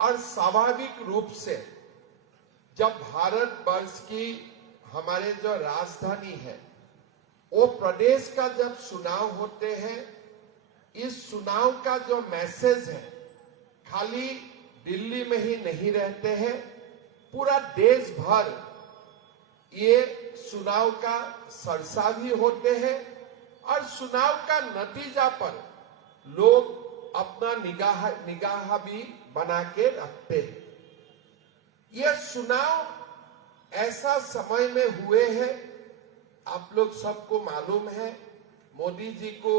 और स्वाभाविक रूप से जब भारत वर्ष की हमारे जो राजधानी है वो प्रदेश का जब चुनाव होते हैं, इस चुनाव का जो मैसेज है खाली दिल्ली में ही नहीं रहते हैं, पूरा देश भर ये चुनाव का चर्चा भी होते हैं और चुनाव का नतीजा पर लोग अपना निगाह भी बना के रखते हैं। ये चुनाव ऐसा समय में हुए हैं, आप लोग सबको मालूम है, मोदी जी को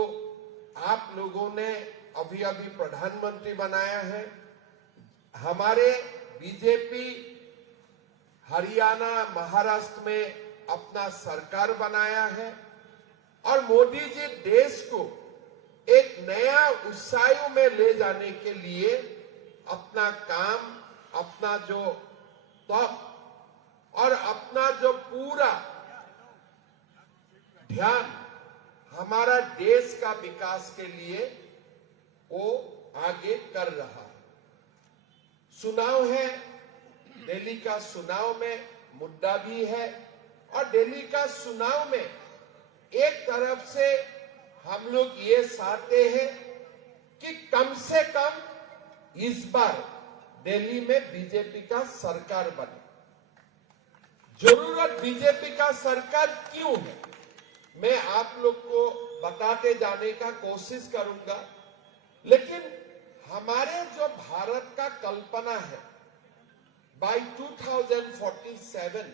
आप लोगों ने अभी अभी प्रधानमंत्री बनाया है। हमारे बीजेपी हरियाणा महाराष्ट्र में अपना सरकार बनाया है और मोदी जी देश को एक नया ऊंचाइयों में ले जाने के लिए अपना काम, अपना जो तप और अपना जो पूरा ध्यान हमारा देश का विकास के लिए वो आगे कर रहा है। चुनाव है, दिल्ली का चुनाव में मुद्दा भी है और दिल्ली का चुनाव में एक तरफ से हम लोग ये चाहते हैं कि कम से कम इस बार दिल्ली में बीजेपी का सरकार बने। जरूरत बीजेपी का सरकार क्यों है, मैं आप लोग को बताते जाने का कोशिश करूंगा, लेकिन हमारे जो भारत का कल्पना है बाय 2047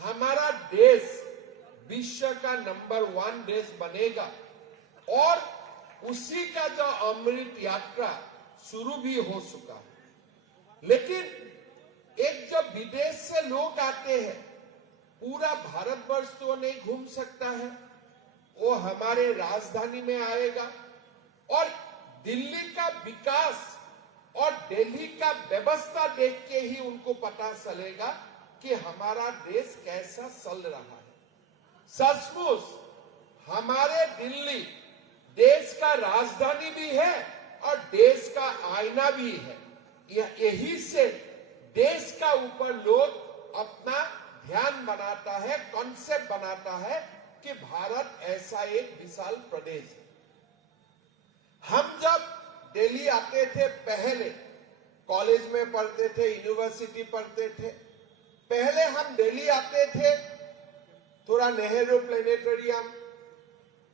हमारा देश विश्व का नंबर 1 देश बनेगा और उसी का जो अमृत यात्रा शुरू भी हो चुका है। लेकिन एक जब विदेश से लोग आते हैं, पूरा भारतवर्ष तो नहीं घूम सकता है, वो हमारे राजधानी में आएगा और दिल्ली का विकास और दिल्ली का व्यवस्था देख के ही उनको पता चलेगा कि हमारा देश कैसा चल रहा है। सचमुच हमारे दिल्ली देश का राजधानी भी है और देश का आईना भी है। यही से देश का ऊपर लोग अपना ध्यान बनाता है, कॉन्सेप्ट बनाता है कि भारत ऐसा एक विशाल प्रदेश है। हम जब दिल्ली आते थे, पहले कॉलेज में पढ़ते थे, यूनिवर्सिटी पढ़ते थे, पहले हम दिल्ली आते थे, थोड़ा नेहरू प्लेनेटोरियम,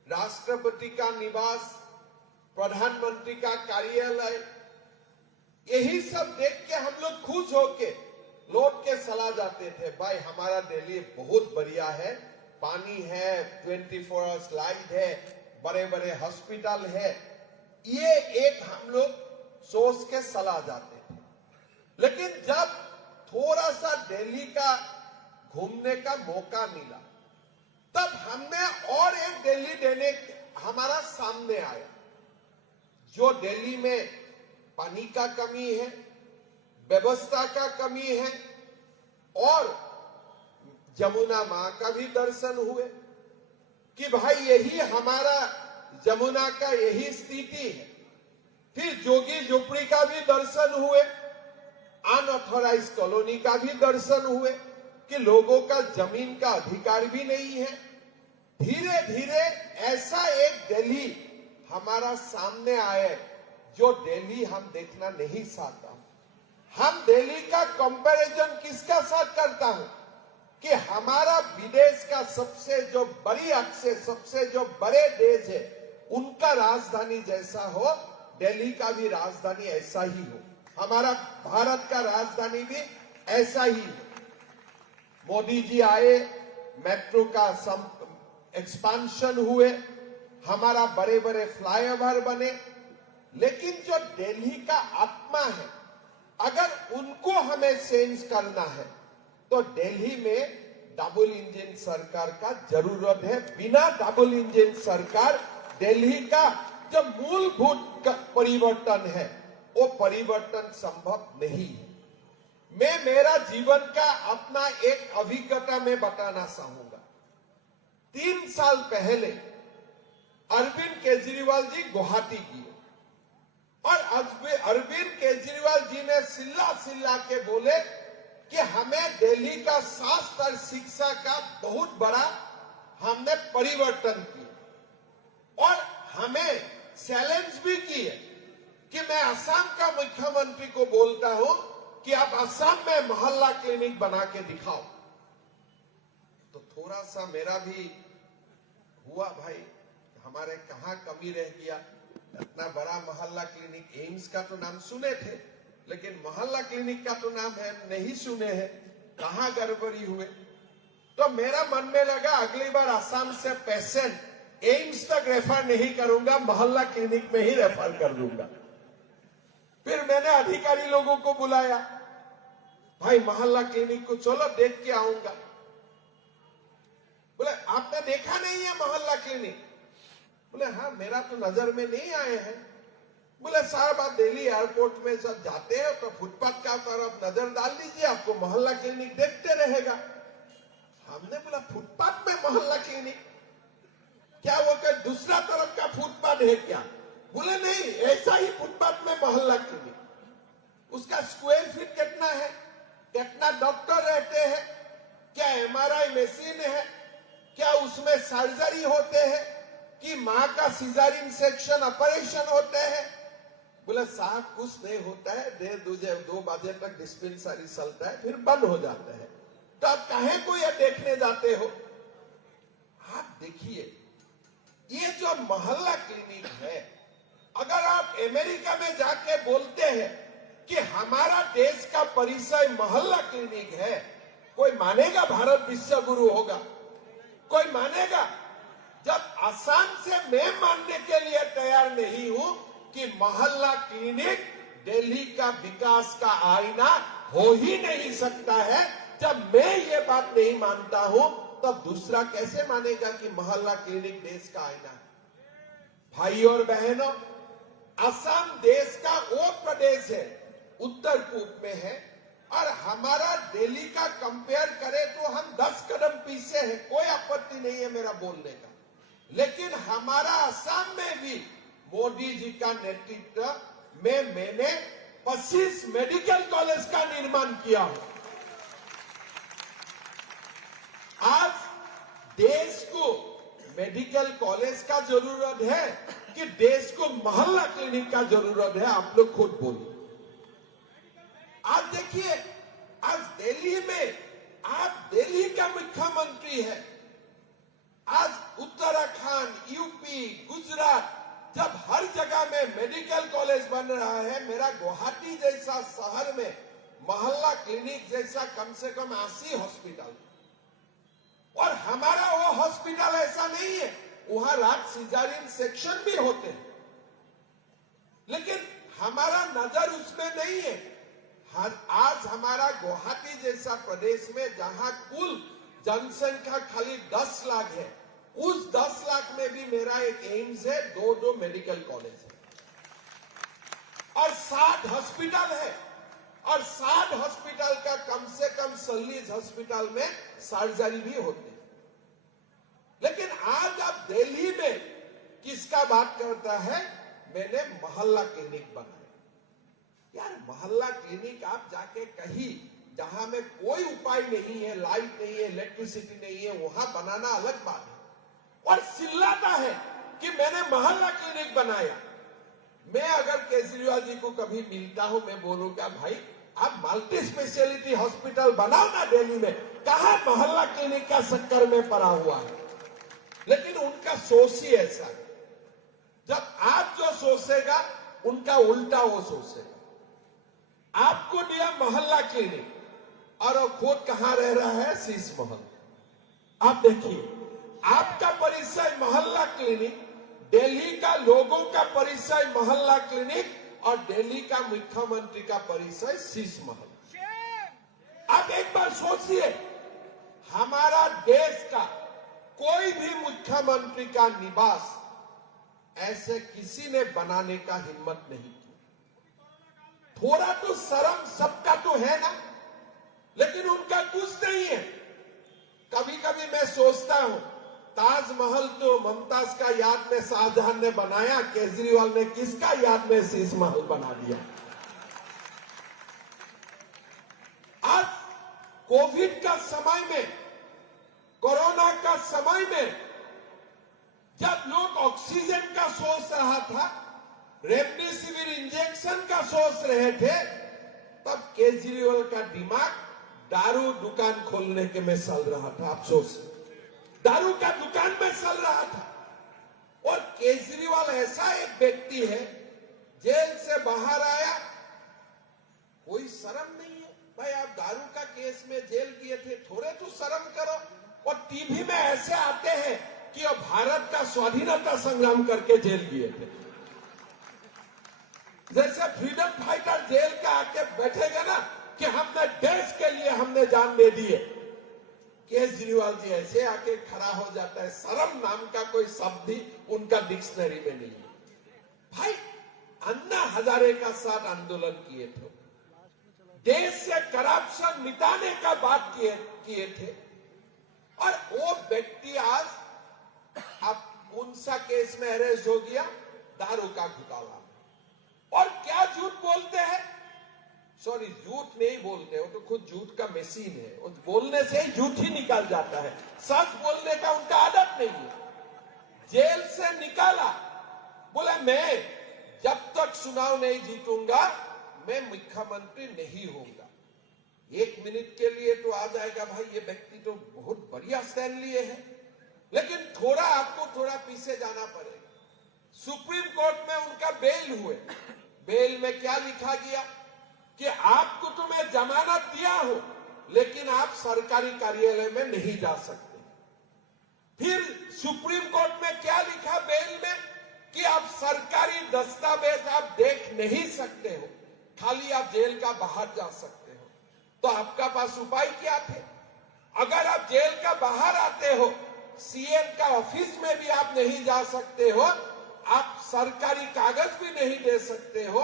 राष्ट्रपति का निवास, प्रधानमंत्री का कार्यालय, यही सब देख के हम लोग खुश होके लौट के चला जाते थे। भाई हमारा दिल्ली बहुत बढ़िया है, पानी है, 24 आवर्स लाइट है, बड़े बड़े हॉस्पिटल है, ये एक हम लोग सोच के चला जाते थे। लेकिन जब थोड़ा सा दिल्ली का घूमने का मौका मिला, तब हमने और एक दिल्ली देने हमारा सामने आया। जो दिल्ली में पानी का कमी है, व्यवस्था का कमी है और जमुना मां का भी दर्शन हुए कि भाई यही हमारा जमुना का यही स्थिति है। फिर जोगी झोपड़ी का भी दर्शन हुए, अनऑथोराइज कॉलोनी का भी दर्शन हुए कि लोगों का जमीन का अधिकार भी नहीं है। धीरे धीरे ऐसा एक दिल्ली हमारा सामने आए जो दिल्ली हम देखना नहीं चाहता। हम दिल्ली का कंपैरिजन किसका साथ करता हूं कि हमारा विदेश का सबसे जो बड़ी एक्सेस, सबसे जो बड़े देश है, उनका राजधानी जैसा हो, दिल्ली का भी राजधानी ऐसा ही हो, हमारा भारत का राजधानी भी ऐसा ही हो। मोदी जी आए, मेट्रो का एक्सपांशन हुए, हमारा बड़े बड़े फ्लाईओवर बने, लेकिन जो दिल्ली का आत्मा है, अगर उनको हमें चेंज करना है तो दिल्ली में डबल इंजन सरकार का जरूरत है। बिना डबल इंजन सरकार दिल्ली का जो मूलभूत परिवर्तन है वो परिवर्तन संभव नहीं है। मैं मेरा जीवन का अपना एक अभिज्ञता में बताना चाहूंगा। 3 साल पहले अरविंद केजरीवाल जी गुवाहाटी गए और अरविंद केजरीवाल जी ने चिल्ला चिल्ला के बोले कि हमें दिल्ली का स्वास्थ्य और शिक्षा का बहुत बड़ा हमने परिवर्तन किया और हमें चैलेंज भी किए कि मैं असम का मुख्यमंत्री को बोलता हूं कि आप असम में मोहल्ला क्लिनिक बना के दिखाओ। तो थोड़ा सा मेरा भी हुआ भाई, हमारे कहां कमी रह गया। इतना बड़ा मोहल्ला क्लिनिक, एम्स का तो नाम सुने थे लेकिन मोहल्ला क्लिनिक का तो नाम है नहीं सुने हैं, कहां गड़बड़ी हुए। तो मेरा मन में लगा अगली बार असम से पेशेंट एम्स तक रेफर नहीं करूंगा, मोहल्ला क्लिनिक में ही रेफर कर दूंगा। फिर मैंने अधिकारी लोगों को बुलाया, भाई मोहल्ला क्लिनिक को चलो देख के आऊंगा। बोले आपने देखा नहीं है मोहल्ला क्लिनिक? बोले हाँ मेरा तो नजर में नहीं आए हैं। बोले साहब आप दिल्ली एयरपोर्ट में सब जाते हैं तो फुटपाथ का तरफ नजर डाल लीजिए, आपको मोहल्ला क्लिनिक देखते रहेगा। हमने बोला फुटपाथ में मोहल्ला क्लिनिक, क्या वो कोई दूसरा तरफ का फुटपाथ है क्या? बोले नहीं, ऐसा ही फुटपाथ में मोहल्ला क्लिनिक। उसका स्क्वायर फीट कितना है, कितना डॉक्टर रहते हैं, क्या एमआरआई मशीन है, क्या उसमें सर्जरी होते हैं कि मां का सिजारियन सेक्शन ऑपरेशन होते हैं? बोला साहब कुछ नहीं होता है, 2 बजे तक डिस्पेंसरी चलता है फिर बंद हो जाता है, तो आप काहे को ये देखने जाते हो? आप देखिए ये जो मोहल्ला क्लिनिक है, अगर आप अमेरिका में जाके बोलते हैं कि हमारा देश का परिचय मोहल्ला क्लिनिक है, कोई मानेगा भारत विश्व गुरु होगा? कोई मानेगा? जब असम से मैं मानने के लिए तैयार नहीं हूं कि मोहल्ला क्लिनिक दिल्ली का विकास का आईना हो ही नहीं सकता है, जब मैं ये बात नहीं मानता हूं तब दूसरा कैसे मानेगा कि मोहल्ला क्लिनिक देश का आईना है? भाई और बहनों, असम देश का वो प्रदेश है, उत्तर पूर्व में है, और हमारा दिल्ली का कंपेयर करें तो हम 10 कदम पीछे हैं, कोई आपत्ति नहीं है मेरा बोलने का। लेकिन हमारा असम में भी मोदी जी का नेतृत्व में मैंने 25 मेडिकल कॉलेज का निर्माण किया हूं। आज देश को मेडिकल कॉलेज का जरूरत है कि देश को मोहल्ला क्लिनिक का जरूरत है? आप लोग खुद बोलिए। आज देखिए, आज दिल्ली में आप दिल्ली का मुख्यमंत्री है, आज उत्तराखंड, यूपी, गुजरात, जब हर जगह में मेडिकल कॉलेज बन रहा है, मेरा गुवाहाटी जैसा शहर में मोहल्ला क्लिनिक जैसा कम से कम 80 हॉस्पिटल, और हमारा वो हॉस्पिटल ऐसा नहीं है, वहां रात सिजारियन सेक्शन भी होते हैं, लेकिन हमारा नजर उसमें नहीं है। आज हमारा गुवाहाटी जैसा प्रदेश में जहां कुल जनसंख्या खाली 10 लाख है, उस 10 लाख में भी मेरा एक एम्स है, 2 मेडिकल कॉलेज है और 60 हॉस्पिटल है, और 60 हॉस्पिटल का कम से कम 40 हॉस्पिटल में सर्जरी भी होते हैं। लेकिन आज आप दिल्ली में किसका बात करता है? मैंने मोहल्ला क्लिनिक बनाया। यार मोहल्ला क्लिनिक आप जाके कहीं जहां में कोई उपाय नहीं है, लाइट नहीं है, इलेक्ट्रिसिटी नहीं है, वहां बनाना अलग बात है, और चिल्लाता है कि मैंने मोहल्ला क्लिनिक बनाया। मैं अगर केजरीवाल जी को कभी मिलता हूं, मैं बोलूंगा भाई आप मल्टी स्पेशलिटी हॉस्पिटल बनाओ ना दिल्ली में, कहां मोहल्ला क्लिनिक का चक्कर में पड़ा हुआ है। लेकिन उनका सोच ही ऐसा है, जब आप जो सोचेगा उनका उल्टा वो सोचेगा। आपको दिया मोहल्ला क्लिनिक और वो खुद कहां रह रहा है? शीश महल। आप देखिए, आपका परिचय मोहल्ला क्लिनिक, दिल्ली का लोगों का परिचय मोहल्ला क्लिनिक, और दिल्ली का मुख्यमंत्री का परिचय शीश महल। आप एक बार सोचिए, हमारा देश का कोई भी मुख्यमंत्री का निवास ऐसे किसी ने बनाने का हिम्मत नहीं की। थोड़ा तो शर्म सबका तो है ना, लेकिन उनका कुछ नहीं है। कभी कभी मैं सोचता हूं, ताजमहल तो मुमताज का याद में शाहजहां ने बनाया, केजरीवाल ने किसका याद में शीश महल बना दिया? कोविड का समय में, कोरोना का समय में जब लोग ऑक्सीजन का सोच रहा था, रेमडेसिविर इंजेक्शन का सोच रहे थे, तब केजरीवाल का दिमाग दारू दुकान खोलने के में चल रहा था। अफसोस, दारू का दुकान में चल रहा था। और केजरीवाल ऐसा एक व्यक्ति है, जेल से बाहर आया, कोई शर्म नहीं है। भाई आप दारू का केस में जेल किए थे, थोड़े तो शर्म करो। और टीवी में ऐसे आते हैं कि वो भारत का स्वाधीनता संग्राम करके जेल किए थे। जैसे फ्रीडम फाइटर जेल का आके बैठेगा ना कि हमने देश के लिए हमने जान दे दिए, केजरीवाल जी ऐसे आके खड़ा हो जाता है। शर्म नाम का कोई शब्द भी उनका डिक्शनरी में नहीं है। भाई अन्ना हजारे का साथ आंदोलन किए थे, देश से करप्शन मिटाने का बात किए थे, और वो व्यक्ति आज अब कौन सा केस में अरेस्ट हो गया? दारू का घोटाला। और क्या झूठ बोलते हैं? सॉरी, झूठ नहीं बोलते, वो तो खुद झूठ का मशीन है, वो बोलने से ही झूठ ही निकल जाता है। सच बोलने का उनका आदत नहीं है। जेल से निकाला, बोला मैं जब तक चुनाव नहीं जीतूंगा मैं मुख्यमंत्री नहीं होऊंगा। 1 मिनट के लिए तो आ जाएगा, भाई ये व्यक्ति तो बहुत बढ़िया स्टैंड लिए है, लेकिन थोड़ा आपको थोड़ा पीछे जाना पड़ेगा। सुप्रीम कोर्ट में उनका बेल हुए, बेल में क्या लिखा गया कि आपको तो मैं जमानत दिया हूं, लेकिन आप सरकारी कार्यालय में नहीं जा सकते। फिर सुप्रीम कोर्ट में क्या लिखा बेल में कि आप सरकारी दस्तावेज आप देख नहीं सकते हो, खाली आप जेल का बाहर जा सकते हो। तो आपका पास उपाय क्या थे? अगर आप जेल का बाहर आते हो, सीएम का ऑफिस में भी आप नहीं जा सकते हो, आप सरकारी कागज भी नहीं दे सकते हो,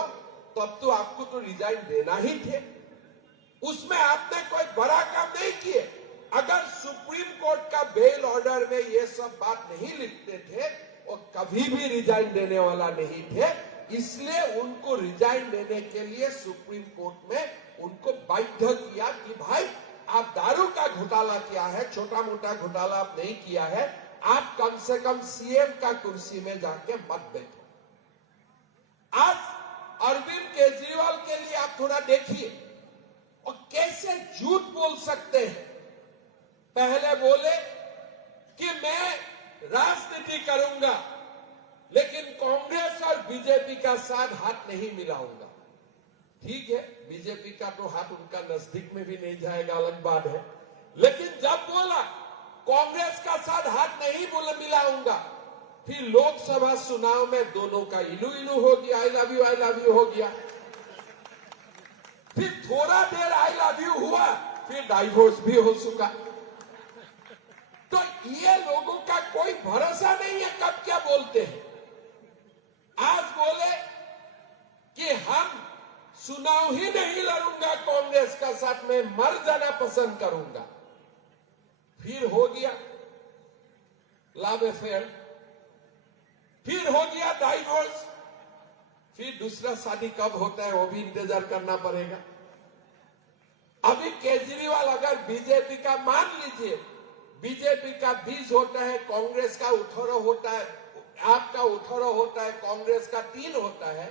तब तो आपको तो रिजाइन देना ही थे। उसमें आपने कोई बड़ा काम नहीं किए। अगर सुप्रीम कोर्ट का बेल ऑर्डर में ये सब बात नहीं लिखते थे, वो कभी भी रिजाइन देने वाला नहीं थे। इसलिए उनको रिजाइन देने के लिए सुप्रीम कोर्ट में उनको बाध्य किया कि भाई आप दारू का घोटाला किया है, छोटा मोटा घोटाला आप नहीं किया है, आप कम से कम सीएम का कुर्सी में जाके मत बैठो। आज अरविंद केजरीवाल के लिए आप थोड़ा देखिए, और कैसे झूठ बोल सकते हैं। पहले बोले कि मैं राजनीति करूंगा, लेकिन कांग्रेस और बीजेपी का साथ हाथ नहीं मिलाऊंगा। ठीक है, बीजेपी का तो हाथ उनका नजदीक में भी नहीं जाएगा, अलग बात है। लेकिन जब बोला कांग्रेस का साथ हाथ नहीं मिलाऊंगा, फिर लोकसभा चुनाव में दोनों का इलू इलू हो गया, आई लव यू हो गया। फिर थोड़ा देर आई लव यू हुआ, फिर डाइवोर्स भी हो चुका। तो ये लोगों का कोई भरोसा नहीं है, कब क्या बोलते हैं। आज बोले कि हम चुनाव ही नहीं लड़ूंगा कांग्रेस का साथ, में मर जाना पसंद करूंगा। फिर हो गया लव अफेयर, फिर हो गया डाइवोर्स, फिर दूसरा शादी कब होता है वो भी इंतजार करना पड़ेगा। अभी केजरीवाल अगर बीजेपी का, मान लीजिए बीजेपी का 20 होता है, कांग्रेस का 18 होता है, आपका 18 होता है, कांग्रेस का 3 होता है,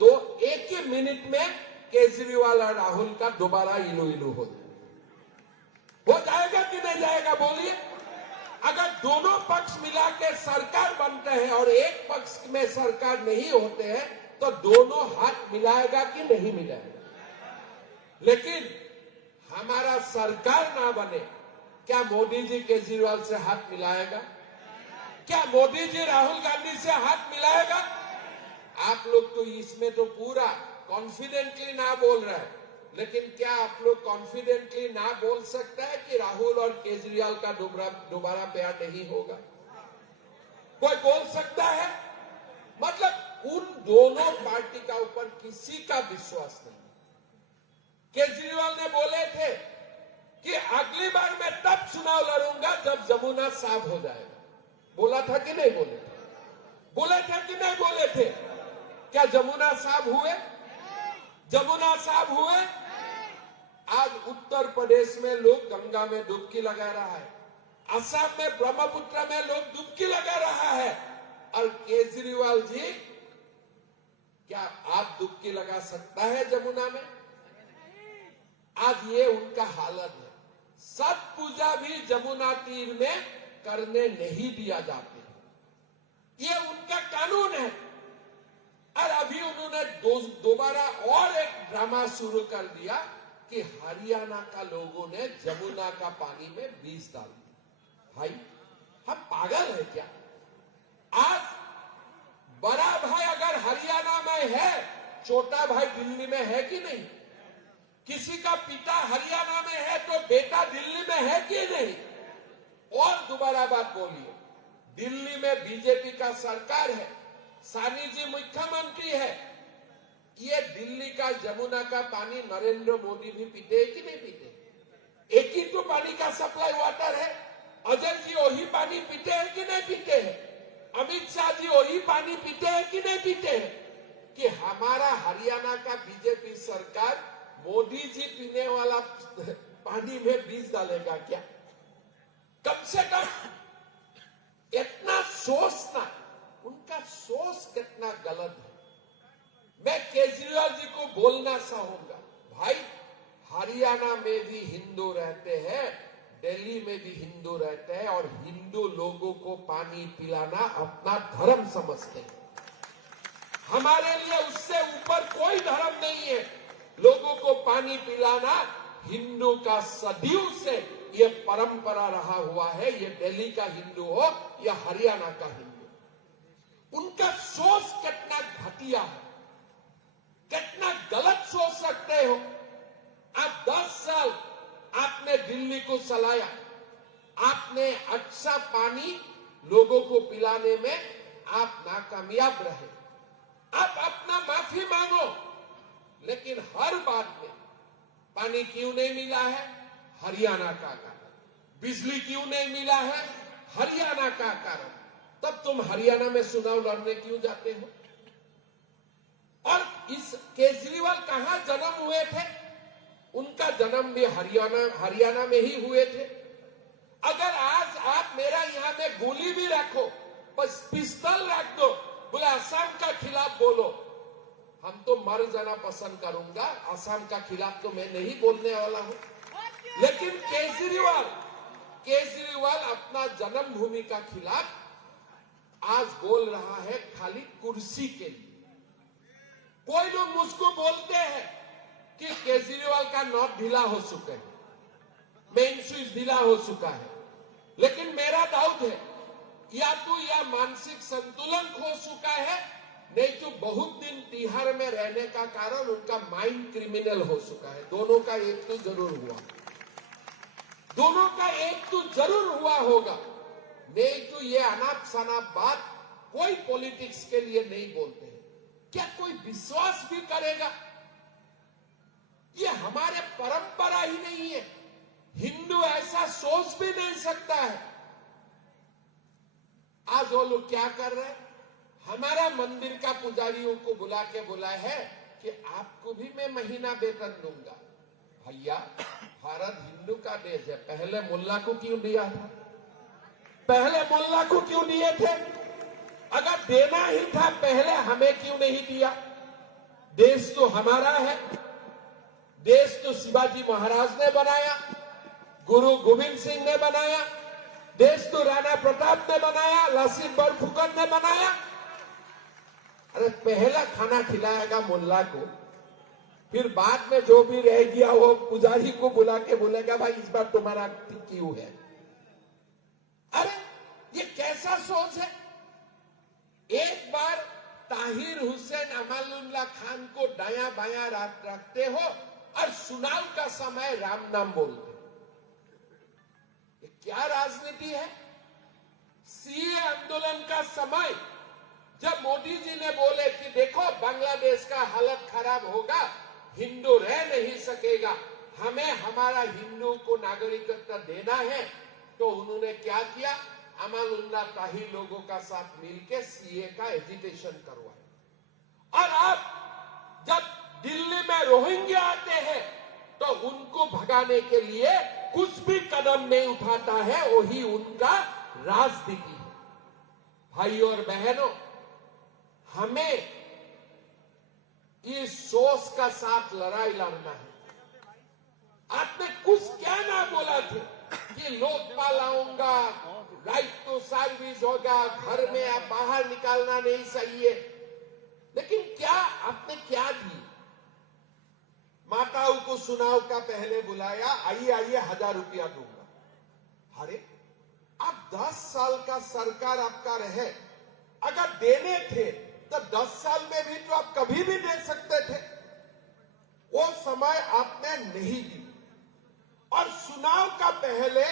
एक ही मिनट में केजरीवाल और राहुल का दोबारा इलू इलू हो जाएगा कि नहीं जाएगा? बोलिए। अगर दोनों पक्ष मिला के सरकार बनते हैं और एक पक्ष में सरकार नहीं होते हैं, तो दोनों हाथ मिलाएगा कि नहीं मिलाएगा? लेकिन हमारा सरकार ना बने, क्या मोदी जी केजरीवाल से हाथ मिलाएगा? क्या मोदी जी राहुल गांधी से हाथ मिलाएगा? आप लोग तो इसमें तो पूरा कॉन्फिडेंटली ना बोल रहे हैं, लेकिन क्या आप लोग कॉन्फिडेंटली ना बोल सकता है कि राहुल और केजरीवाल का दोबारा प्यार नहीं होगा? कोई बोल सकता है? मतलब उन दोनों पार्टी का ऊपर किसी का विश्वास नहीं। केजरीवाल ने बोले थे कि अगली बार मैं तब चुनाव लड़ूंगा जब जमुना साफ हो जाएगा। बोला था कि नहीं बोले थे? बोले थे कि नहीं बोले थे? क्या जमुना साफ हुए? जमुना साफ हुए? आज उत्तर प्रदेश में लोग गंगा में डुबकी लगा रहा है, असम में ब्रह्मपुत्र में लोग डुबकी लगा रहा है। और केजरीवाल जी, क्या आप डुबकी लगा सकता है जमुना में? आज ये उनका हालत है। सब पूजा भी जमुना तीर में करने नहीं दिया जाते, ये उनका कानून है। और अभी उन्होंने दोबारा और एक ड्रामा शुरू कर दिया कि हरियाणा का लोगों ने जमुना का पानी में विष डाल दिया। भाई, हम पागल है क्या? आज बड़ा भाई अगर हरियाणा में है, छोटा भाई दिल्ली में है कि नहीं? किसी का पिता हरियाणा में है तो बेटा दिल्ली में है कि नहीं? और दोबारा बात बोलिए, दिल्ली में बीजेपी का सरकार है, सानी जी मुख्यमंत्री है, ये दिल्ली का जमुना का पानी नरेंद्र मोदी भी पीते हैं कि नहीं पीते? एक ही तो पानी का सप्लाई वाटर है। अजय जी वही पानी पीते हैं कि नहीं पीते हैं? अमित शाह जी वही पानी पीते हैं कि नहीं पीते हैं? कि हमारा हरियाणा का बीजेपी सरकार मोदी जी पीने वाला पानी में बीज डालेगा क्या? कम से कम इतना सोचना, उनका सोच कितना गलत है। मैं केजरीवाल जी को बोलना चाहूंगा, भाई हरियाणा में भी हिंदू रहते हैं, दिल्ली में भी हिंदू रहते हैं, और हिंदू लोगों को पानी पिलाना अपना धर्म समझते हैं। हमारे लिए उससे ऊपर कोई धर्म नहीं है। लोगों को पानी पिलाना हिंदू का सदियों से ये परंपरा रहा हुआ है। ये दिल्ली का हिंदू हो या हरियाणा का हिंदू, उनका सोच कितना घटिया है, कितना गलत सोच सकते हो आप। 10 साल आपने दिल्ली को चलाया, आपने अच्छा पानी लोगों को पिलाने में आप नाकामयाब रहे। आप अपना माफी मांगो, लेकिन हर बात में पानी क्यों नहीं मिला है? हरियाणा का कारण। बिजली क्यों नहीं मिला है? हरियाणा का कारण। तब तुम हरियाणा में चुनाव लड़ने क्यों जाते हो? और इस केजरीवाल कहां जन्म हुए थे? उनका जन्म भी हरियाणा में ही हुए थे। अगर आज आप मेरा यहां में गोली भी रखो, बस पिस्तौल रख दो, बोले असम का खिलाफ बोलो, हम तो मर जाना पसंद करूंगा। असम का खिलाफ तो मैं नहीं बोलने वाला हूं। लेकिन केजरीवाल अपना जन्मभूमि का खिलाफ आज बोल रहा है खाली कुर्सी के लिए। कोई लोग मुझको बोलते हैं कि केजरीवाल का नॉट ढीला हो चुका है, मेन स्विच ढीला हो चुका है। लेकिन मेरा डाउट है, या तो यह मानसिक संतुलन खो चुका है, नहीं तो बहुत दिन तिहाड़ में रहने का कारण उनका माइंड क्रिमिनल हो चुका है। दोनों का एक तो जरूर हुआ, दोनों का एक तो जरूर हुआ होगा। नहीं तो ये अनाप शनाप बात कोई पॉलिटिक्स के लिए नहीं बोलते हैं। क्या कोई विश्वास भी करेगा? ये हमारे परंपरा ही नहीं है। हिंदू ऐसा सोच भी नहीं सकता है। आज वो लोग क्या कर रहे हैं? हमारा मंदिर का पुजारियों को बुला के बोला है कि आपको भी मैं महीना वेतन दूंगा। भैया, भारत हिंदू का देश है, पहले मुल्ला को क्यों दिया था? पहले मुल्ला को क्यों दिए थे? अगर देना ही था पहले हमें क्यों नहीं दिया? देश तो हमारा है। देश तो शिवाजी महाराज ने बनाया, गुरु गोविंद सिंह ने बनाया, देश तो राणा प्रताप ने बनाया, लासित बरफुकन ने बनाया। अरे पहला खाना खिलाएगा मुल्ला को, फिर बाद में जो भी रह गया वो पुजारी को बुला के बोलेगा भाई इस बार तुम्हारा क्यों है। अरे ये कैसा सोच है? एक बार ताहिर हुसैन अमानुल्लाह खान को दाया बाया रखते हो और चुनाव का समय राम नाम बोलते। ये क्या राजनीति है? सीए आंदोलन का समय जब मोदी जी ने बोले कि देखो बांग्लादेश का हालत खराब होगा, हिंदू रह नहीं सकेगा, हमें हमारा हिंदू को नागरिकता देना है, तो उन्होंने क्या किया? अमानुल्लाह ताहिर लोगों का साथ मिलकर सीए का एजिटेशन करवाया। और अब जब दिल्ली में रोहिंग्या आते हैं तो उनको भगाने के लिए कुछ भी कदम नहीं उठाता है, वही उनका राजनीति है। भाइयों और बहनों, हमें इस सोच का साथ लड़ाई लड़ना है। आपने कुछ क्या ना बोला थे कि लोकपाल आऊंगा, राइट टू सर्विस होगा, घर में आप बाहर निकालना नहीं सही है, लेकिन क्या आपने क्या दी? माताओं को चुनाव का पहले बुलाया, आइए आइए 1000 रुपया दूंगा। अरे आप 10 साल का सरकार आपका रहे, अगर देने थे तो 10 साल में भी तो आप कभी भी दे सकते थे, वो समय आपने नहीं दी। और चुनाव का पहले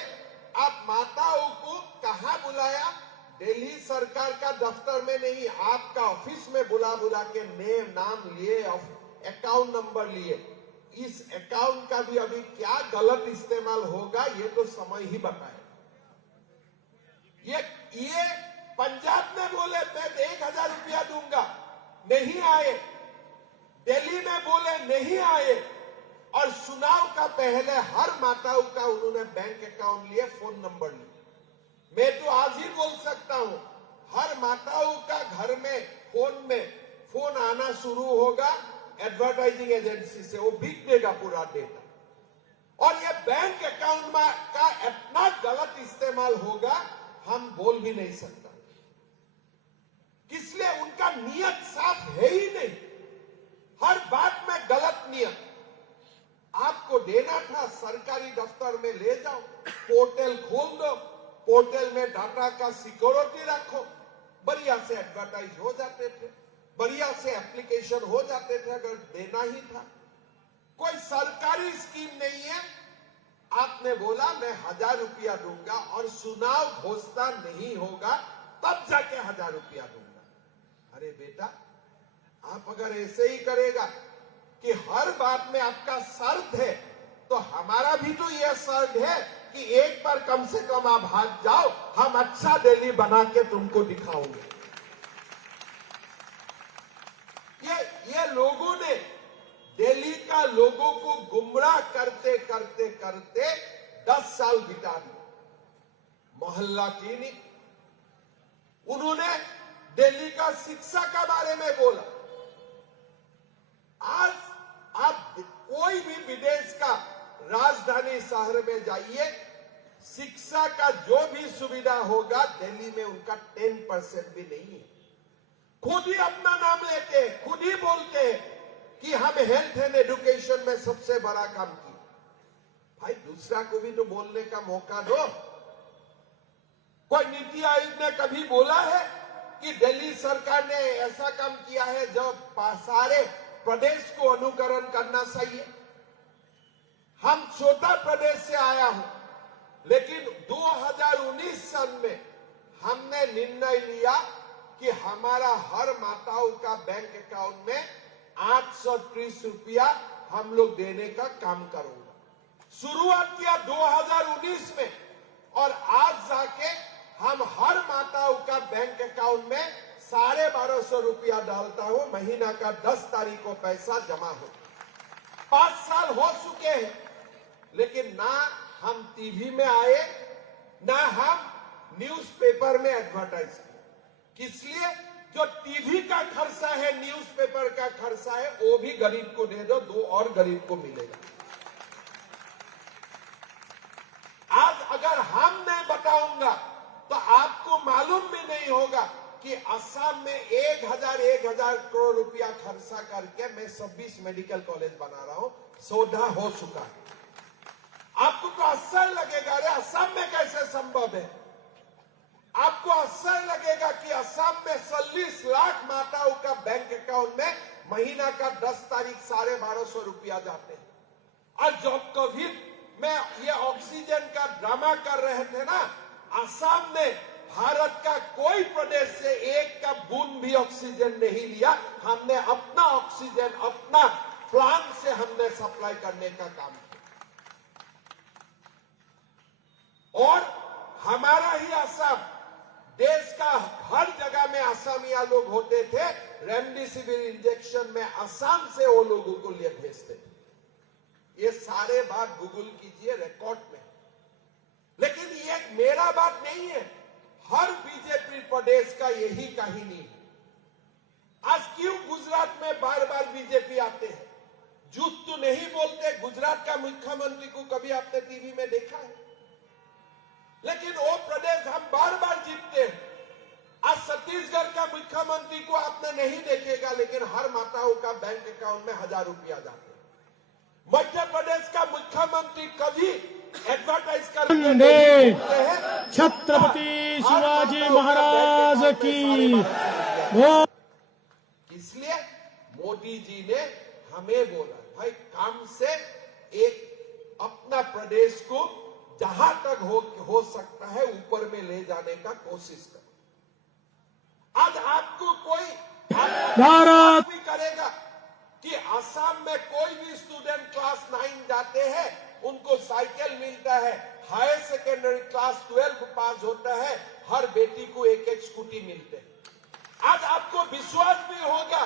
आप माताओं को कहां बुलाया? दिल्ली सरकार का दफ्तर में नहीं, आपका ऑफिस में बुला बुला के नाम लिए, अकाउंट नंबर लिए। इस अकाउंट का भी अभी क्या गलत इस्तेमाल होगा ये तो समय ही बताए। ये पंजाब में बोले मैं 1000 रुपया दूंगा, नहीं आए। दिल्ली में बोले नहीं आए। और चुनाव का पहले हर माताओं का उन्होंने बैंक अकाउंट लिए, फोन नंबर लिए। मैं तो आज ही बोल सकता हूं, हर माताओं का घर में फोन आना शुरू होगा एडवर्टाइजिंग एजेंसी से, वो बिक देगा पूरा डेटा। और ये बैंक अकाउंट का इतना गलत इस्तेमाल होगा, हम बोल भी नहीं सकता। इसलिए उनका नियत साफ है ही नहीं, हर बात में गलत नियत। आपको देना था, सरकारी दफ्तर में ले जाओ, पोर्टल खोल दो, पोर्टल में डाटा का सिक्योरिटी रखो, बढ़िया से एडवर्टाइज हो जाते थे, बढ़िया से एप्लीकेशन हो जाते थे। अगर देना ही था, कोई सरकारी स्कीम नहीं है, आपने बोला मैं 1000 रुपया दूंगा और चुनाव घोषणा नहीं होगा तब जाके 1000 रुपया दूंगा। अरे बेटा, आप अगर ऐसे ही करेगा कि हर बात में आपका शर्त है, तो हमारा भी तो यह शर्त है कि एक बार कम से कम आप हाथ जाओ, हम अच्छा दिल्ली बना के तुमको दिखाओगे। ये लोगों ने दिल्ली का लोगों को गुमराह करते करते करते 10 साल बिता दिए। मोहल्ला क्लिनिक, उन्होंने दिल्ली का शिक्षा का बारे में बोला। आज आप कोई भी विदेश का राजधानी शहर में जाइए, शिक्षा का जो भी सुविधा होगा दिल्ली में उनका 10% भी नहीं है। खुद ही अपना नाम लेते हैं, खुद ही बोलते हैं कि हम हेल्थ एंड एजुकेशन में सबसे बड़ा काम किया। भाई दूसरा को भी तो बोलने का मौका दो। कोई नीति आयोग ने कभी बोला है कि दिल्ली सरकार ने ऐसा काम किया है जो सारे प्रदेश को अनुकरण करना चाहिए? हम छोटा प्रदेश से आया हूं, लेकिन 2019 सन में हमने निर्णय लिया कि हमारा हर माताओं का बैंक अकाउंट में 830 रुपया हम लोग देने का काम करूंगा। शुरुआत किया 2019 में, और आज जाके हम हर माताओं का बैंक अकाउंट में 1250 रुपया डालता हूं। महीना का 10 तारीख को पैसा जमा हो। 5 साल हो चुके हैं, लेकिन ना हम टीवी में आए, ना हम न्यूज़पेपर में एडवर्टाइज किए। इसलिए जो टीवी का खर्चा है, न्यूज़पेपर का खर्चा है, वो भी गरीब को दे दो, 2 और गरीब को मिलेगा। आज अगर हम नहीं बताऊंगा तो आपको मालूम भी नहीं होगा कि असम में 1000 करोड़ रुपया खर्चा करके मैं 26 मेडिकल कॉलेज बना रहा हूं, सौदा हो चुका है। आपको तो आश्चर्य लगेगा, अरे असम में कैसे संभव है? आपको आश्चर्य लगेगा कि असम में 40 लाख माताओं का बैंक अकाउंट में महीना का 10 तारीख 1250 रुपया जाते हैं। और जब कोविड में ये ऑक्सीजन का ड्रामा कर रहे थे ना, असम ने भारत का कोई प्रदेश से एक का बूंद भी ऑक्सीजन नहीं लिया। हमने अपना ऑक्सीजन अपना प्लांट से हमने सप्लाई करने का काम किया। और हमारा ही असम, देश का हर जगह में असमिया लोग होते थे, रेमडेसिविर इंजेक्शन में असम से वो लोगों को लिए भेजते थे। ये सारे बात गूगल कीजिए, रिकॉर्ड में। लेकिन ये मेरा बात नहीं है, हर बीजेपी प्रदेश का यही कहानी है। आज क्यों गुजरात में बार बार बीजेपी आते हैं? झूठ तो नहीं बोलते। गुजरात का मुख्यमंत्री को कभी आपने टीवी में देखा है? लेकिन वो प्रदेश हम बार बार जीतते हैं। आज छत्तीसगढ़ का मुख्यमंत्री को आपने नहीं देखेगा, लेकिन हर माताओं का बैंक अकाउंट में 1000 रुपया जाते हैं। मध्य प्रदेश का मुख्यमंत्री कभी एडवर्टाइज करके नहीं बोलते हैं। छत्रपति शिवाजी महाराज की। इसलिए मोदी जी ने हमें बोला, भाई काम से एक अपना प्रदेश को जहां तक हो सकता है ऊपर में ले जाने का कोशिश करो। आज आपको कोई भारत भी करेगा कि असम में कोई भी स्टूडेंट क्लास 9 जाते हैं, उनको साइकिल मिलता है। हायर सेकेंडरी क्लास 12 पास होता है, हर बेटी को एक एक स्कूटी मिलते हैं। आज आपको विश्वास भी होगा,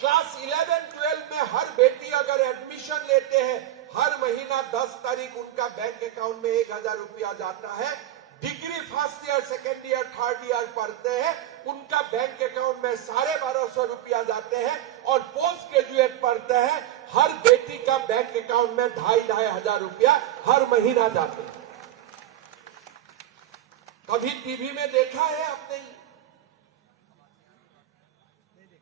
क्लास 11-12 में हर बेटी अगर एडमिशन लेते हैं, हर महीना 10 तारीख उनका बैंक अकाउंट में 1000 रुपया जाता है। Degree first year, second year, third year पढ़ते हैं, उनका बैंक अकाउंट में 1250 रुपया जाते हैं। और पोस्ट ग्रेजुएट पढ़ते हैं, हर बेटी का बैंक अकाउंट में 2500 रुपया हर महीना जाते हैं। कभी टीवी में देखा है आपने?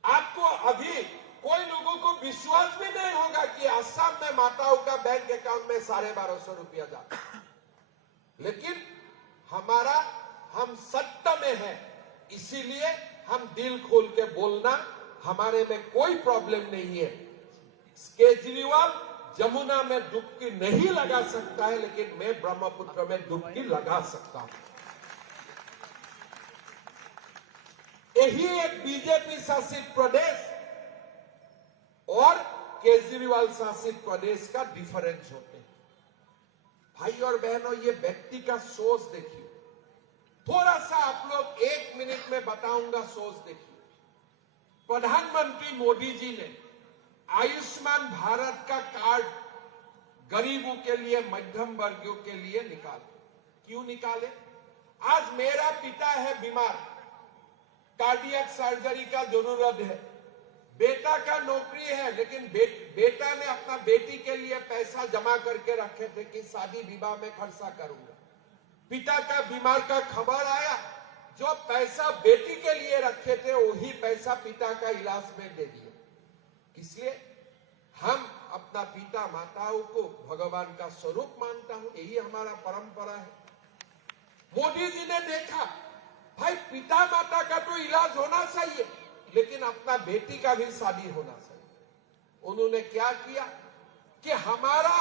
आपको अभी कोई लोगों को विश्वास भी नहीं होगा कि असम में माताओं का बैंक अकाउंट में 1250 रुपया जाता है। लेकिन हम सत्ता में है, इसीलिए हम दिल खोल के बोलना, हमारे में कोई प्रॉब्लम नहीं है। केजरीवाल जमुना में डुबकी नहीं लगा सकता है, लेकिन मैं ब्रह्मपुत्र में डुबकी लगा सकता हूं। यही एक बीजेपी शासित प्रदेश और केजरीवाल शासित प्रदेश का डिफरेंस होते हैं। भाई और बहनों, ये व्यक्ति का सोच देखिए। थोड़ा सा आप लोग 1 मिनट में बताऊंगा, सोच देखिए। प्रधानमंत्री मोदी जी ने आयुष्मान भारत का कार्ड गरीबों के लिए, मध्यम वर्गों के लिए निकाले। क्यों निकाले? आज मेरा पिता है बीमार, कार्डियक सर्जरी का जरूरत है, बेटा का नौकरी है, लेकिन बेटा ने अपना बेटी के लिए पैसा जमा करके रखे थे कि शादी विवाह में खर्चा करूंगा। पिता का बीमार का खबर आया, जो पैसा बेटी के लिए रखे थे वही पैसा पिता का इलाज में दे दिया। इसलिए हम अपना पिता माताओं को भगवान का स्वरूप मानता हूं, यही हमारा परंपरा है। मोदी जी ने देखा, भाई पिता माता का तो इलाज होना चाहिए, लेकिन अपना बेटी का भी शादी होना चाहिए। उन्होंने क्या किया कि हमारा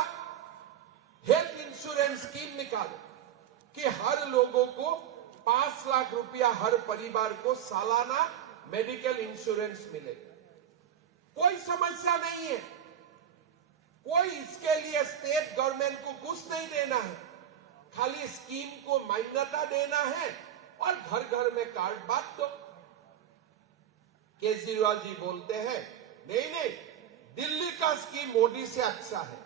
हेल्थ इंश्योरेंस स्कीम निकाले कि हर लोगों को 5 लाख रुपया हर परिवार को सालाना मेडिकल इंश्योरेंस मिलेगा। कोई समस्या नहीं है, कोई इसके लिए स्टेट गवर्नमेंट को कुछ नहीं देना है, खाली स्कीम को मान्यता देना है और घर घर में कार्ड बांट दो। केजरीवाल जी बोलते हैं, नहीं, दिल्ली का स्कीम मोदी से अच्छा है।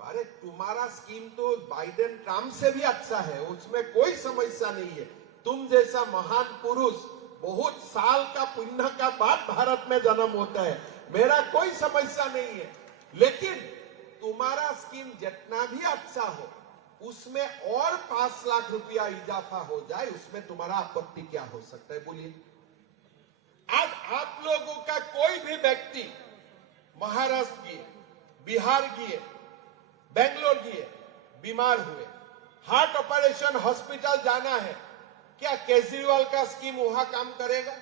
अरे तुम्हारा स्कीम तो बाइडेन ट्रम्प से भी अच्छा है, उसमें कोई समस्या नहीं है। तुम जैसा महान पुरुष, बहुत साल का पुण्य का बाद भारत में जन्म होता है, मेरा कोई समस्या नहीं है। लेकिन तुम्हारा स्कीम जितना भी अच्छा हो, उसमें और 5 लाख रुपया इजाफा हो जाए, उसमें तुम्हारा आपत्ति क्या हो सकता है? बोलिए। आज आप लोगों का कोई भी व्यक्ति महाराष्ट्र गए, बिहार गए, बेंगलोर गए, बीमार हुए, हार्ट ऑपरेशन हॉस्पिटल जाना है, क्या केजरीवाल का स्कीम वहां काम करेगा?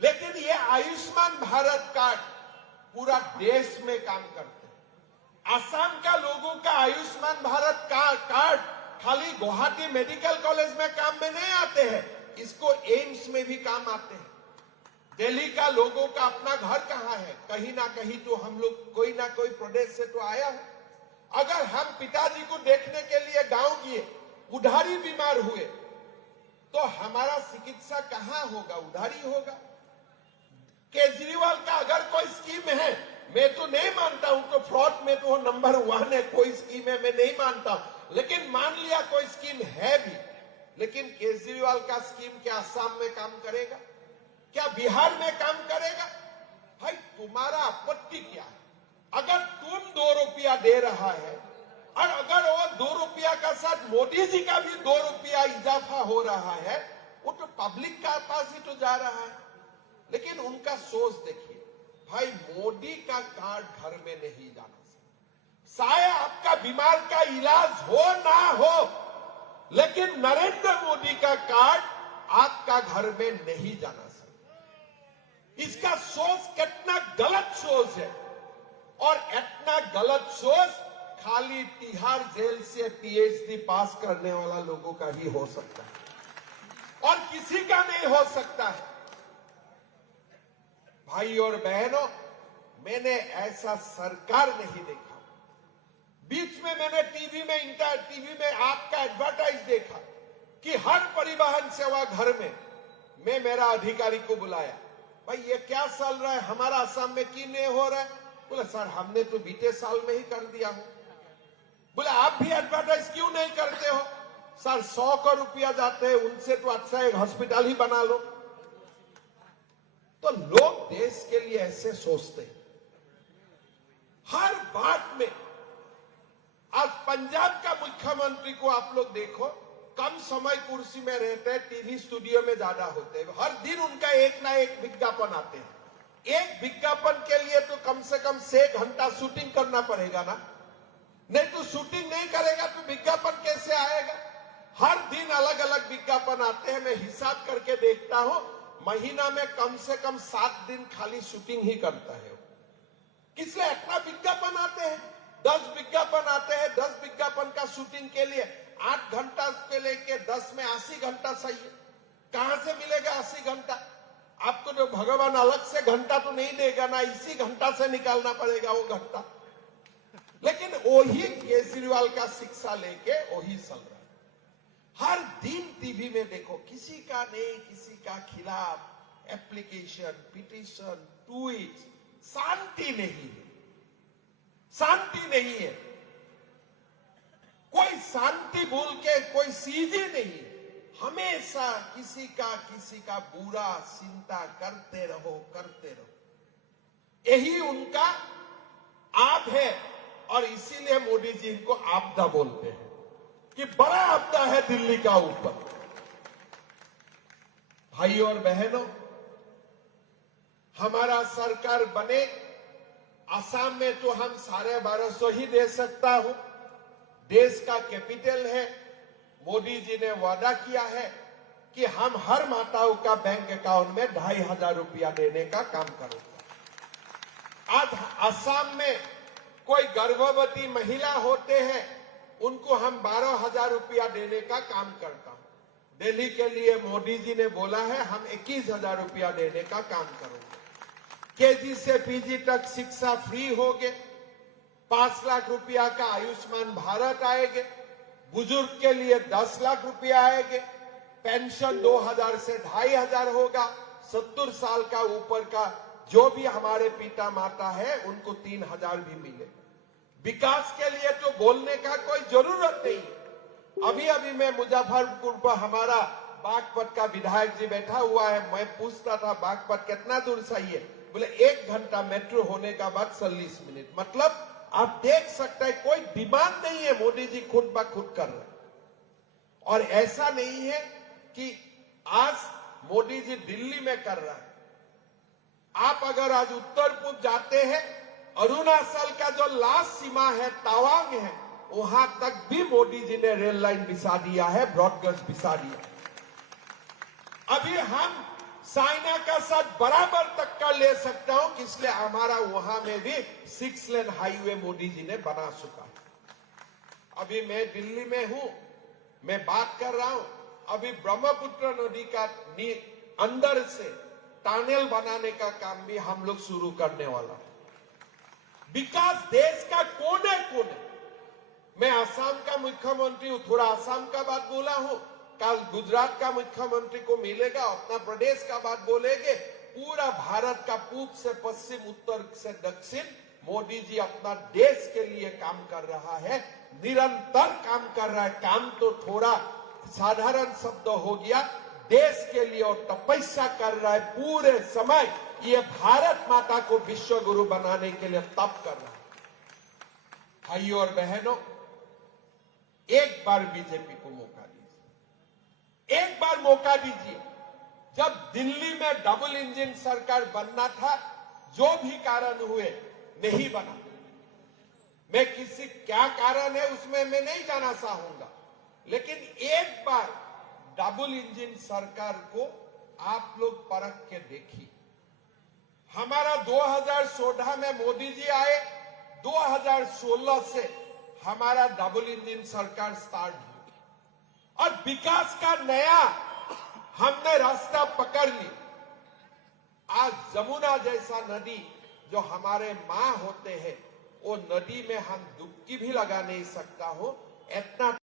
लेकिन ये आयुष्मान भारत कार्ड पूरा देश में काम करते हैं। असम का लोगों का आयुष्मान भारत कार्ड खाली गुवाहाटी मेडिकल कॉलेज में काम में नहीं आते हैं, इसको एम्स में भी काम आते हैं। दिल्ली का लोगों का अपना घर कहां है? कहीं ना कहीं तो हम लोग कोई ना कोई प्रदेश से तो आया है। अगर हम पिताजी को देखने के लिए गांव गए, उधारी बीमार हुए, तो हमारा चिकित्सा कहां होगा? उधारी होगा। केजरीवाल का अगर कोई स्कीम है मैं तो नहीं मानता हूं, तो फ्रॉड में तो नंबर 1 है, कोई स्कीम है मैं नहीं मानता, लेकिन मान लिया कोई स्कीम है भी, लेकिन केजरीवाल का स्कीम क्या असम में काम करेगा, क्या बिहार में काम करेगा? भाई तुम्हारा आपत्ति क्या है? अगर तुम 2 रुपया दे रहा है और अगर वो 2 रुपया का साथ मोदी जी का भी 2 रुपया इजाफा हो रहा है, वो तो पब्लिक का पास ही तो जा रहा है। लेकिन उनका सोच देखिए, भाई मोदी का कार्ड घर में नहीं जाना चाहिए। शायद आपका बीमार का इलाज हो ना हो, लेकिन नरेंद्र मोदी का कार्ड आपका घर में नहीं जाना चाहिए। इसका सोच कितना गलत सोच है, और इतना गलत सोच खाली तिहाड़ जेल से पीएचडी पास करने वाला लोगों का ही हो सकता है, और किसी का नहीं हो सकता है। भाई और बहनों, मैंने ऐसा सरकार नहीं देखा। बीच में मैंने टीवी में आपका एडवर्टाइज देखा कि हर परिवहन सेवा घर में मैं मेरा अधिकारी को बुलाया, भाई ये क्या चल रहा है, हमारा असम में क्यों नहीं हो रहा है? बोले सर हमने तो बीते साल में ही कर दिया हूं। बोले आप भी एडवर्टाइज क्यों नहीं करते हो? सर 100 करोड़ रुपया जाते हैं, उनसे तो अच्छा एक हॉस्पिटल ही बना लो। तो लोग देश के लिए ऐसे सोचते हैं हर बात में। आज पंजाब का मुख्यमंत्री को आप लोग देखो, कम समय कुर्सी में रहते हैं, टीवी स्टूडियो में ज्यादा होते हैं, हर दिन उनका एक ना एक विज्ञापन आते हैं। एक विज्ञापन के लिए तो कम से कम 6 घंटा शूटिंग करना पड़ेगा ना, नहीं तो शूटिंग नहीं करेगा तो विज्ञापन कैसे आएगा? हर दिन अलग अलग विज्ञापन आते हैं। मैं हिसाब करके देखता हूं, महीना में कम से कम 7 दिन खाली शूटिंग ही करता है। किसलिए इतना विज्ञापन आते हैं? 10 विज्ञापन आते हैं, 10 विज्ञापन का शूटिंग के लिए 8 घंटा के लेके 10 में 80 घंटा चाहिए। कहां से मिलेगा 80 घंटा? आपको तो भगवान अलग से घंटा तो नहीं देगा ना, इसी घंटा से निकालना पड़ेगा वो घंटा। लेकिन वही केजरीवाल का शिक्षा लेके वही चल रहा है। हर दिन टीवी में देखो, किसी का नहीं किसी का खिलाफ एप्लीकेशन, पिटीशन, ट्वीट, शांति नहीं है, शांति नहीं है। कोई शांति भूल के कोई सीधे नहीं, हमेशा किसी का बुरा चिंता करते रहो। यही उनका आप है, और इसीलिए मोदी जी इनको आपदा बोलते हैं कि बड़ा आपदा है दिल्ली का ऊपर। भाई और बहनों, हमारा सरकार बने, असम में तो हम 1250 ही दे सकता हूं। देश का कैपिटल है। मोदी जी ने वादा किया है कि हम हर माताओं का बैंक अकाउंट में 2500 रुपया देने का काम करूंगा। आज असम में कोई गर्भवती महिला होते हैं, उनको हम 12,000 रुपया देने का काम करता हूं। दिल्ली के लिए मोदी जी ने बोला है हम 21,000 रुपया देने का काम करूंगा। केजी से पीजी तक शिक्षा फ्री होगे, 5 लाख रुपया का आयुष्मान भारत आएंगे, बुजुर्ग के लिए 10 लाख रुपया आएंगे, पेंशन 2,000 से 2,500 होगा, 70 साल का ऊपर का जो भी हमारे पिता माता है उनको 3,000 भी मिले। विकास के लिए तो बोलने का कोई जरूरत नहीं। अभी मैं मुजफ्फरपुर पर हमारा बागपत का विधायक जी बैठा हुआ है, मैं पूछता था बागपत कितना दूर चाहिए? बोले 1 घंटा मेट्रो होने का बाद 40 मिनट। मतलब आप देख सकते हैं कोई डिमांड नहीं है, मोदी जी खुद ब खुद कर रहे हैं। और ऐसा नहीं है कि आज मोदी जी दिल्ली में कर रहा है। आप अगर आज उत्तर पूर्व जाते हैं, अरुणाचल का जो लास्ट सीमा है तवांग है, वहां तक भी मोदी जी ने रेल लाइन बिछा दिया है, ब्रॉडगेज बिछा दिया। अभी हम चाइना का साथ बराबर तक का ले सकता हूं, इसलिए हमारा वहां में भी 6 लेन हाईवे मोदी जी ने बना चुका है। अभी मैं दिल्ली में हूं, मैं बात कर रहा हूं, अभी ब्रह्मपुत्र नदी का अंदर से टनल बनाने का काम भी हम लोग शुरू करने वाला है। विकास देश का कोने कोने। मैं असम का मुख्यमंत्री हूं, थोड़ा असम का बात बोला हूं, कल गुजरात का मुख्यमंत्री को मिलेगा, अपना प्रदेश का बात बोलेंगे, पूरा भारत का पूर्व से पश्चिम, उत्तर से दक्षिण मोदी जी अपना देश के लिए काम कर रहा है, निरंतर काम कर रहा है। काम तो थोड़ा साधारण शब्द हो गया, देश के लिए और तपस्या कर रहा है पूरे समय। ये भारत माता को विश्व गुरु बनाने के लिए तप कर रहा है। भाइयों और बहनों, एक बार बीजेपी को मौका दीजिए, एक बार मौका दीजिए। जब दिल्ली में डबल इंजन सरकार बनना था, जो भी कारण हुए नहीं बना। मैं किसी क्या कारण है उसमें मैं नहीं जाना चाहूंगा, लेकिन एक बार डबल इंजन सरकार को आप लोग परख के देखिए। हमारा 2014 में मोदी जी आए, 2016 से हमारा डबल इंजन सरकार स्टार्ट हुई और विकास का नया हमने रास्ता पकड़ ली। आज जमुना जैसा नदी जो हमारे मां होते हैं, वो नदी में हम डुबकी भी लगा नहीं सकता हो, इतना